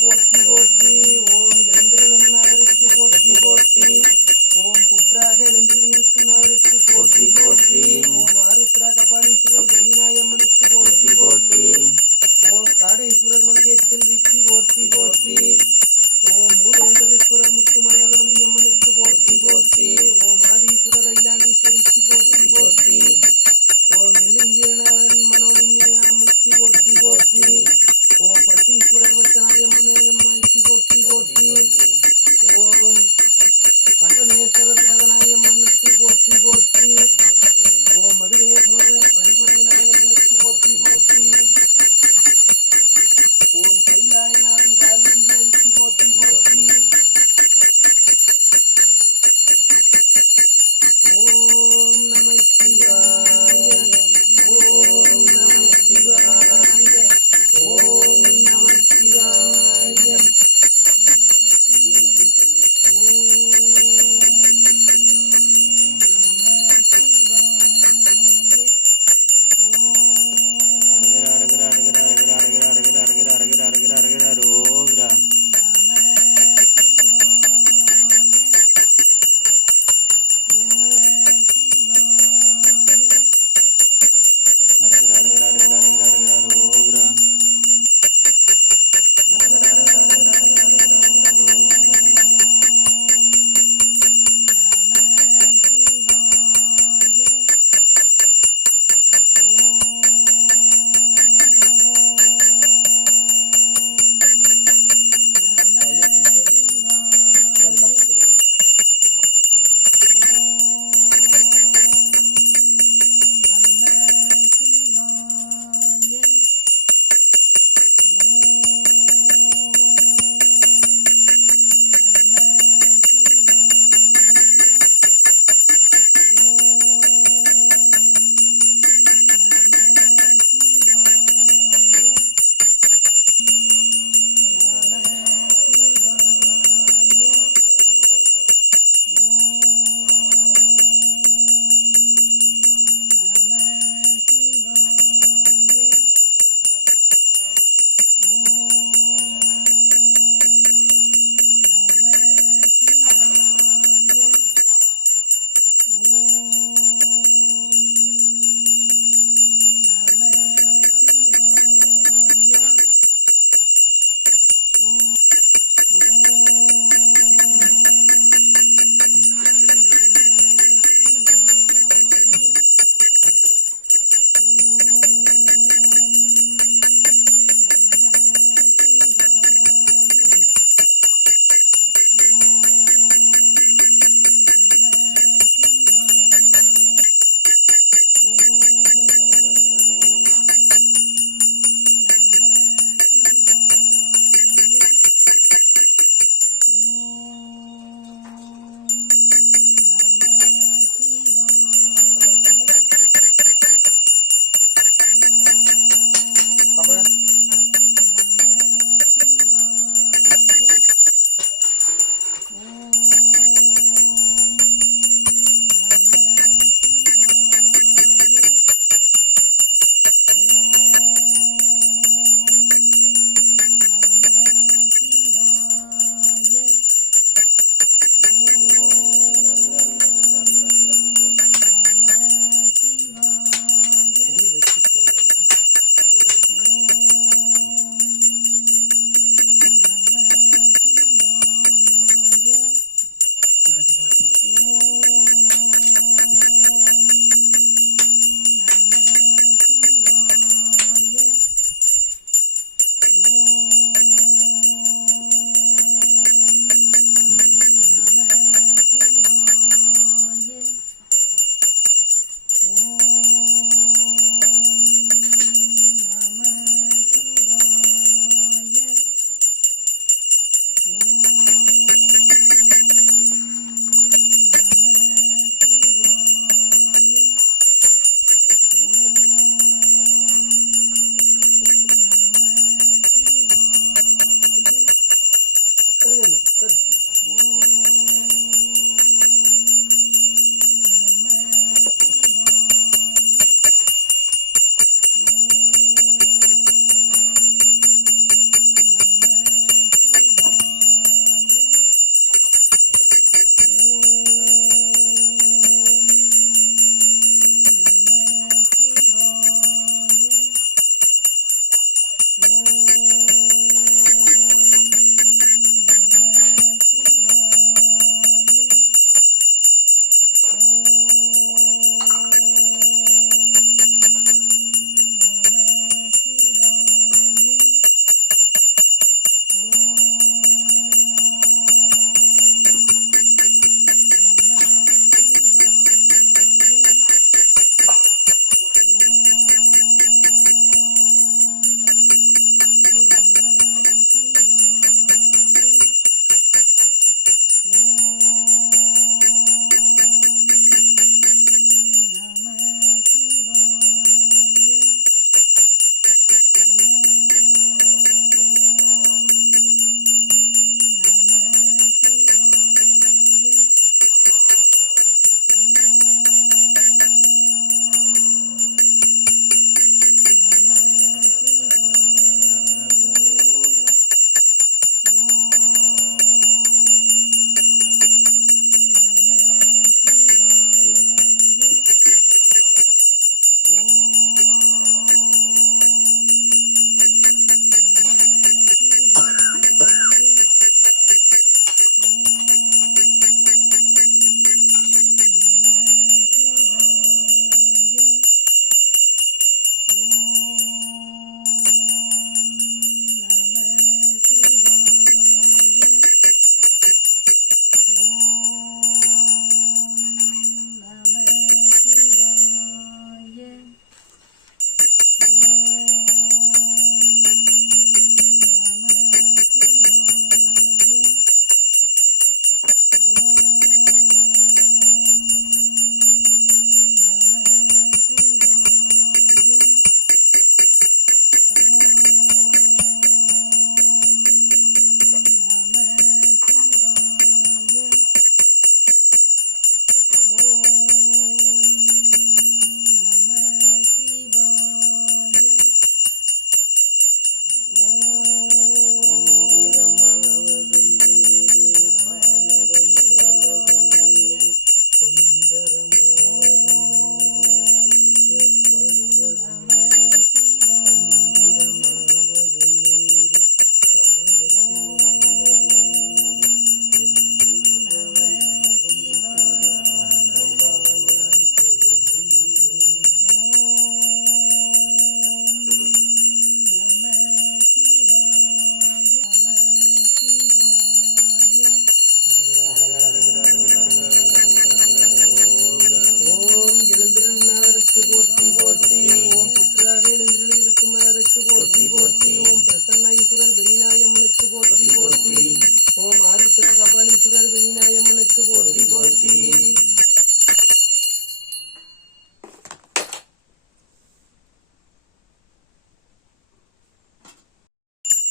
போற்றி போற்றி. ஓம் எழுந்திருநாதருக்கு போற்றி போற்றி. ஓம் புற்றாக எழுந்திருநாதருக்கு போற்றி போற்றி. ஓம் ஆருத்ரா கபாலீஸ்வரர் பெரியநாயம்மனுக்கு போற்றி போற்றி. ஓம் காடேஸ்வரர் வங்கை செல்விக்கு போற்றி போற்றி. ஓம் மூவேந்தரேஸ்வரர் முத்துமரவல்லியம்மனுக்கு போற்றி போற்றி. ஓம் ஆதீஸ்வரர் ஐலாண்டீஸ்வரிக்கு போற்றி போற்றி. ஓம் வெள்ளிங்கிரநாதன் மனோன்மணிக்கு போற்றி போற்றி. ஓம் பட்டீஸ்வரர் வச்சனாயம்மனுக்கு போற்றி போற்றி. ஓம் சங்கமேஸ்வரர் வேதநாயம்மனுக்கு போற்றி போற்றி. ஓம் மதுரேஸ்வரர் வழிபடைநாயம்மனுக்கு போற்றி போற்றி. ஓம் கைலாயநாதன் பார்வதி தேவிக்கு போற்றி போற்றி. ஓம் நமச்சிவாய. ஓம் நமச்சிவாய. ஓம் நமச்சிவாய.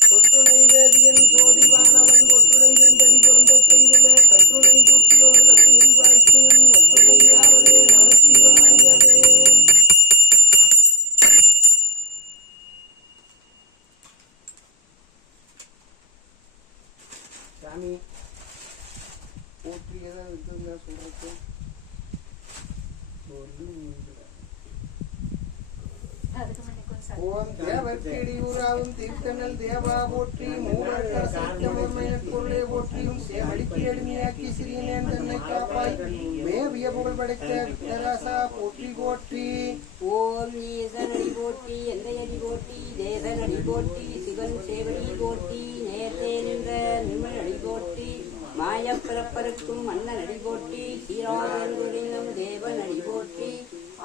தொற்றுணை வேதியன் சோதிவானவன் ஒற்றுணை வெண்டடி பொருந்த கைதுல கற்றுணை கூட்டியோர் கற்றையில் வாழ்க்கையின் நற்றுணையாவதே நமச்சிவாயவே. சாமி போற்றியதான் இருக்குங்க சொல்றது. ஓம் தேவர்க்கெடியூராவும் தீர்த்தனல் தேவா போற்றி மூவர்க்கரசமய போற்றியும் சேவடிக்கு எளிமையாக்கி சிறியனேன் தன்னை காப்பாய் மேவிய புகழ் படைத்த விடராசா போற்றி போற்றி. ஓம் ஈசனடி போற்றி எந்தையடி போற்றி தேசனடி போற்றி சிவன் சேவடி போற்றி நேர்த்தே நின்ற நிம்மனடி போற்றி மாயப்பிறப்பருக்கும் மன்னனடி போற்றி சீராதென்றும் தேவனடி போற்றி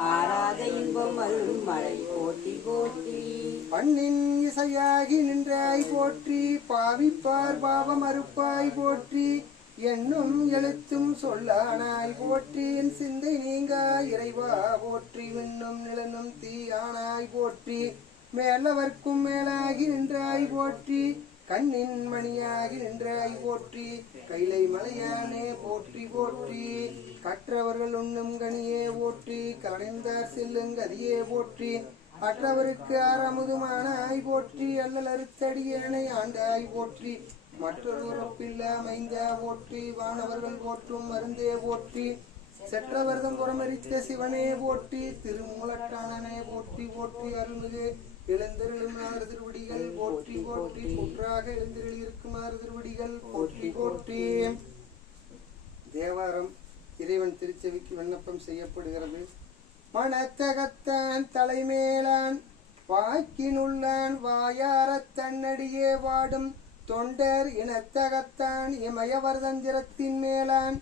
ஆராத இன்பம் அருளும் மழை போற்றி போற்றி. பண்ணின் இசையாகி நின்றாய் போற்றி பாவிப்பார் பாவம் அறுப்பாய் போற்றி என்னும் எழுத்தும் சொல்லானாய் போற்றி என் சிந்தை நீங்கா இறைவா போற்றி விண்ணும் நிலனும் தீயானாய் போற்றி மேலவர்க்கும் மேலாகி நின்றாய் போற்றி கண்ணின் மணியாகி நின்றாய் போற்றி கைலை மலையானே போற்றி போற்றி கற்றவர்கள் உண்ணும் கனியே போற்றி கலைந்தார் செல்லுங்கதியே போற்றி அற்றவருக்கு ஆரமுதுமானாய் போற்றி அல்லல் அறுத்தடியேனை ஆண்டாய் போற்றி மற்றொரு உறப்பில்லா மைந்தா போற்றி வானவர்கள் போற்றும் மருந்தே போற்றி செற்றவர்தம் புறமரித்த சிவனே போற்றி திருமூலட்டானனே போற்றி போற்றி அருள்மிகு எழுந்தருளுமாறு திருவடிகள் போற்றி போற்றி குற்றாக எழுந்தருள் இருக்குமாறு திருவடிகள் போற்றி போற்றி. தேவாரம் இறைவன் திருச்செவிக்கு விண்ணப்பம் செய்யப்படுகிறது. மனத்தகத்தான் தலைமேலான் வாக்கினுள்ளான் வாயாரத் தன்னடியே வாடும் தொண்டர் இனத்தகத்தான் இமயவர்தந்திரத்தின் மேலான்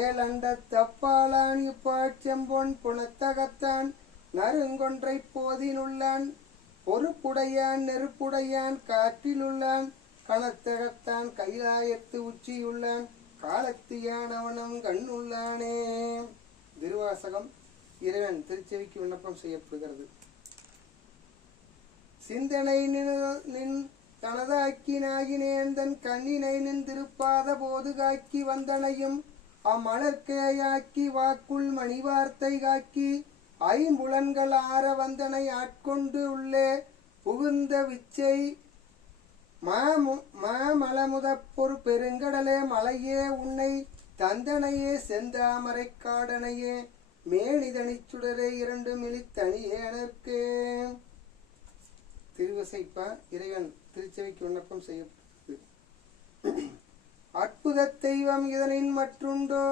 ஏலண்ட தப்பாளான் இப்பாட்செம்பொன் புனத்தகத்தான் நறுங்கொன்றை போதினுள்ளான் பொறுப்புடையான் நெருப்புடையான் காற்றிலுள்ளான் கணத்தகத்தான் கைலாயத்து உச்சியுள்ளான் காலத்தியானவனம் கண்ணுள்ளானே. திருவாசகம் இறைவன் திருச்செவிக்கு விண்ணப்பம் செய்யப்படுகிறது. சிந்தனை நின் தனதாக்கினாகினேன் தன் கண்ணினை நின் திருப்பாத போது காக்கி வந்தனையும் அம்மலர்க்கையாக்கி வாக்குள் மணிவார்த்தை காக்கி ஐம்புலன்கள் ஆற வந்தனை ஆட்கொண்டு உள்ளே புகுந்த விச்சை மாமலமுதப்பொரு பெருங்கடலே மலையே உன்னை தந்தனையே செந்தாமரை காடனையே மேனிதனிச் சுடரை இரண்டு மிளித்தனியேனர்க்கு. திருவசைப்பா இறைவன் திருச்செவிக்கு விண்ணப்பம் செய்யப்பட்டது. அற்புத தெய்வம் இதனின் மற்றுண்டோ,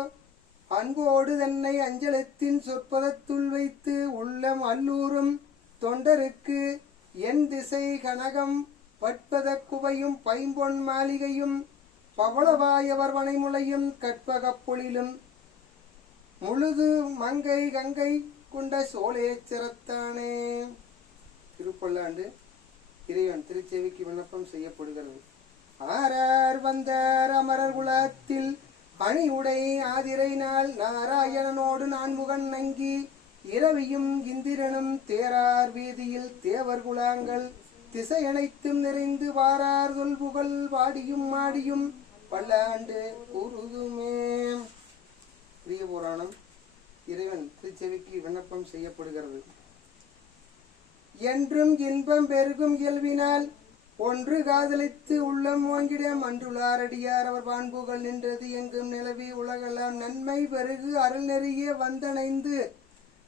அன்போடு தன்னை அஞ்சலத்தின் சொற்பதத்துள் வைத்து உள்ளம் அல்லூரும் தொண்டருக்கு என் திசை கனகம் பட்பத குவையும் பைம்பொன் மாளிகையும் பவளவாயவர் வனைமுலையும் கற்பகப் பொழிலும் முழுது மங்கை கங்கை கொண்ட சோழேச்சரத்தானே. திருப்பல்லாண்டு இறைவன் திருச்செவிக்கு விண்ணப்பம் செய்யப்படுகிறது. ஆரார் வந்தார் அமரர் குலத்தில் அணியுடை ஆதிரை நாள் நாராயணனோடு நான்முகன் நங்கி இரவியும் இந்திரனும் தேரார் வீதியில் தேவர் குலாங்கள் திசையனைத்தும் நிறைந்து வாரார் தொல்புகழ் வாடியும் மாடியும் பல்லாண்டு கூறுதுமே. பிரிய புராணம் இறைவன் திருச்செவிக்கு விண்ணப்பம் செய்யப்படுகிறது. என்றும் இன்பம் பெருகும் இயல்பினால் ஒன்று காதலித்து உள்ளம் வாங்கிட மன்றுளாரடியார் அவர் பான்புகள் நின்றது எங்கும் நிலவி உலகெல்லாம் நன்மை பெருகு அருள் நெறிய வந்தணைந்து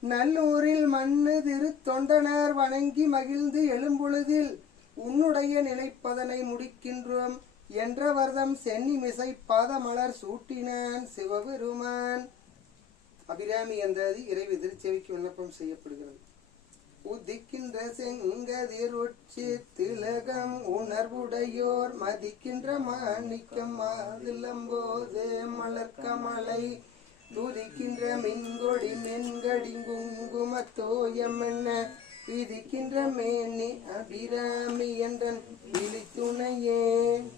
நல்லூரில் மண்ணு திரு தொண்டனர் வணங்கி மகிழ்ந்து எழும்பொழுதில் உன்னுடைய நினைப்பதனை முடிக்கின்றோம் என்ற வர்தம் சென்னி மிசை பாதமலர் சூட்டினான் சிவபெருமான். அபிராமி என்றது இறைவி திருச்செவிக்கு விண்ணப்பம் செய்யப்படுகிறது. உதிக்கின்ற செங்கதிரொச்சி திலகம் உணர்வுடையோர் மதிக்கின்ற மாணிக்கம் மாதிலம்போது மலர்கமலை துதிக்கின்ற மின்கொடி மென்கடி குங்குமத்தோயம் என்ன விதிக்கின்ற மேனி அபிராமி என்றன் விழித்துணையே.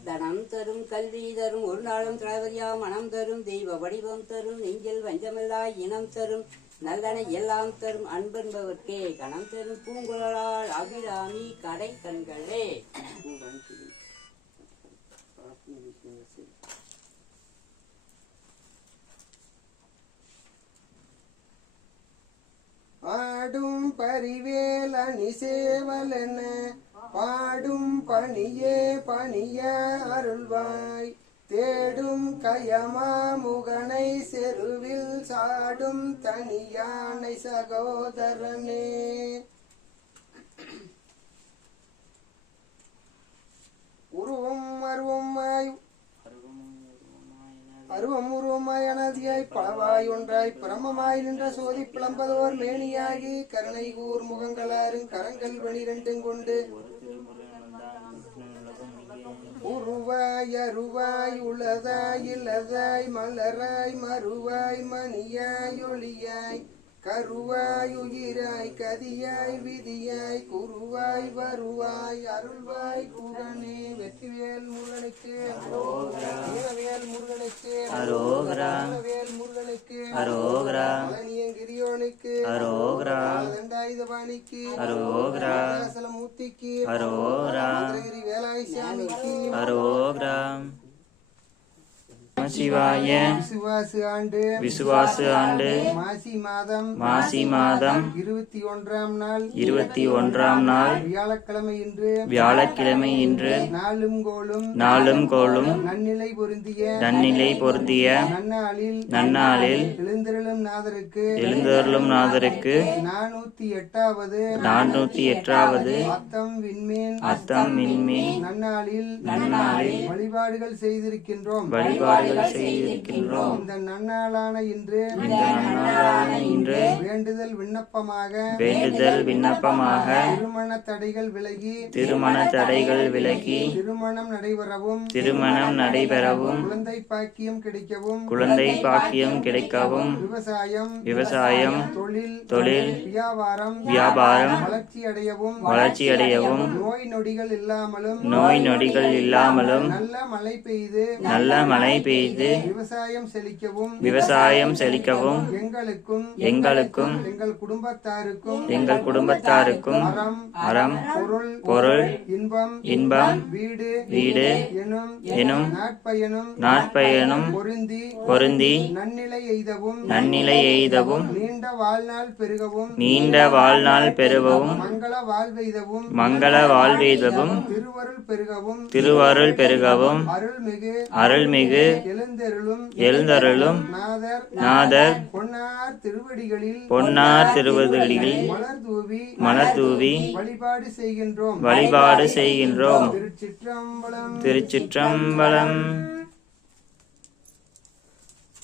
தனம் தரும் கல்வி தரும் ஒரு நாளும் திராவரியா மனம் தரும் தெய்வ வடிவம் தரும் நெஞ்சில் வஞ்சமில்லா இனம் தரும் நல்லனை எல்லாம் தரும் அன்பென்பவர்க்கே கணம் தரும் பூங்குழலால் அபிராமி கடை கண்களே. ஆடும் பரிவேல் அணி சேவலென பாடும் பணியே பணிய அருள்வாய் தேடும் கயமா முகனை செருவில் சாடும் தனியானை சகோதரனே. உருவம் உருவமாய் அனதியாய் பலவாய் ஒன்றாய் பிரமமாய் நின்ற சோதி பிளம்பதோர் மேனியாகி கருணை கூர் முகங்களாரும் கரங்கள் 12 கொண்டு உருவாய் அருவாய் உளதாய் இளதாய் மலராய் மறுவாய் மணியாய் ஒளியாய் கருவாய் உயிராய் கதியாய் விதியாய் குருவாய் வருவாய் அருள்வாய் குகனே. வெற்றிவேல் முருகனுக்கு வீரவேல் முருகனுக்கு வேல் முருகனுக்கு பழனியங்கிரியோனுக்கு தண்டாயுதபாணிக்கு மூர்த்திக்கு மதுரகிரி வேலாய் சாமிக்கு சிவாய விசுவாசு ஆண்டு மாசி மாதம் 21ஆம் நாள் வியாழக்கிழமை இன்று நாளும் கோளும் நன்னிலை பொருந்திய நன்னாளில் எழுந்தருளும் நாதருக்கு 408வது அத்தம் விண்மீன் நன்னாளில் வழிபாடுகள் செய்திருக்கின்றோம். இந்த நன்னாளான இன்று வேண்டுதல் விண்ணப்பமாக திருமண தடைகள் விலகி திருமணம் நடைபெறவும் குழந்தை பாக்கியம் கிடைக்கவும் விவசாயம் தொழில் வியாபாரம் வளர்ச்சி அடையவும் நோய் நொடிகள் இல்லாமலும் நல்ல மழை பெய்து விவசாயம் செழிக்கவும் எங்களுக்கும் எங்கள் குடும்பத்தாருக்கும் அறம் பொருள் இன்பம் வீடு எனும் நாட்பயனும் பொருந்தி நன்னிலை எய்தவும் நீண்ட வாழ்நாள் பெறுகவும் மங்கள வாழ்வெய்தவும் திருவருள் பெருகவும் அருள்மிகு எழுந்தருளும் நாதர் பொன்னார் திருவடிகளில் மலர் தூவி வழிபாடு செய்கின்றோம். திருச்சிற்றம்பலம்.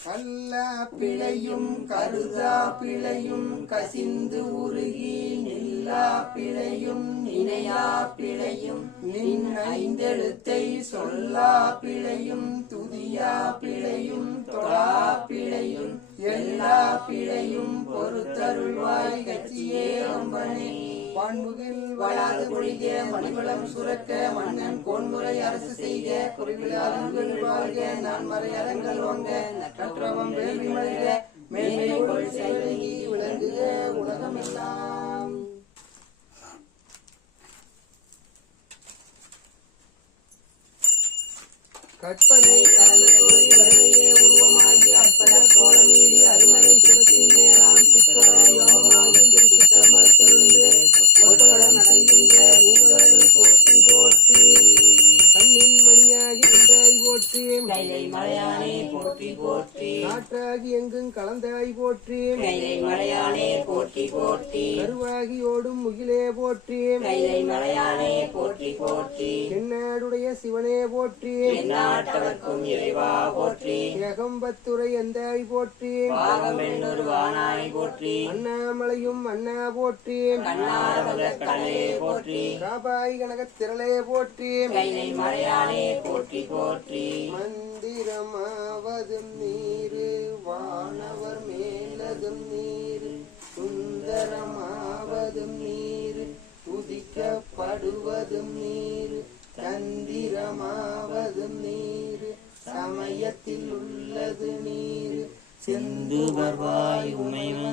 கல்லா பிழையும் கருதா பிழையும் கசிந்து உருகி நில்லா பிழையும் நினையா பிழையும் நின் ஐந்தெழுத்தை சொல்லா பிழையும் துதியா பிழையும் தொழா பிழையும் எல்லா பிழையும் பொறுத்தருள்வாய் கட்சியே அம்பனே. வான்முகில் வளாது பொழிக மணிவளம் சுரக்க மன்னன் கோன்முறை அரசு செய்க குறைவிலாதங்கள் வாழ்க நான் மறை அரங்கள் வாங்க நற்றவம் வேள்வி மல்க மேன்மை கொள் செல்வி விளங்குக உலகமெல்லாம். கற்பனை கலந்தே உருவமாகி அற்பத கோலமீடி அருமனை சிவத்தின் மேலாம் சித்தர யோகமாகும் சித்தமத்திலிருந்து ஒருபடம் நடைகின்ற உங்கள் போற்றி போற்றி. கண்ணின் மணியாகி நின்றாய் போற்றி கைலை மலையானே போற்றி போற்றி. காற்றாகி எங்கும் கலந்தாய் போற்றி கைலை மலையானே போற்றி போற்றி. கருவாகி ஓடும் முகிலே போற்றி கைலை மலையானே போற்றி போற்றி. என்னாடுடைய சிவனே போற்றி எந்நாட்டவர்க்கும் இறைவா போற்றி. ஏகம்பத்துரை எந்தாய் போற்றி பாகமென்னொரு வானாய் போற்றி. அண்ணாமலையும் அண்ணா போற்றி கண்ணாரமலே போற்றி. காபாய் கனகத் திரளே போற்றி கைலை மலையானே போற்றி போற்றி. மந்திரமாவதும் நீரு வானவர் மேலதும் நீரு சுந்தரமாவதும் நீரு துதிக்கப்படுவதும் நீரு தந்திரமாவதும் நீரு சமயத்தில் உள்ளது நீரு சிந்து வருவாய் உமைவு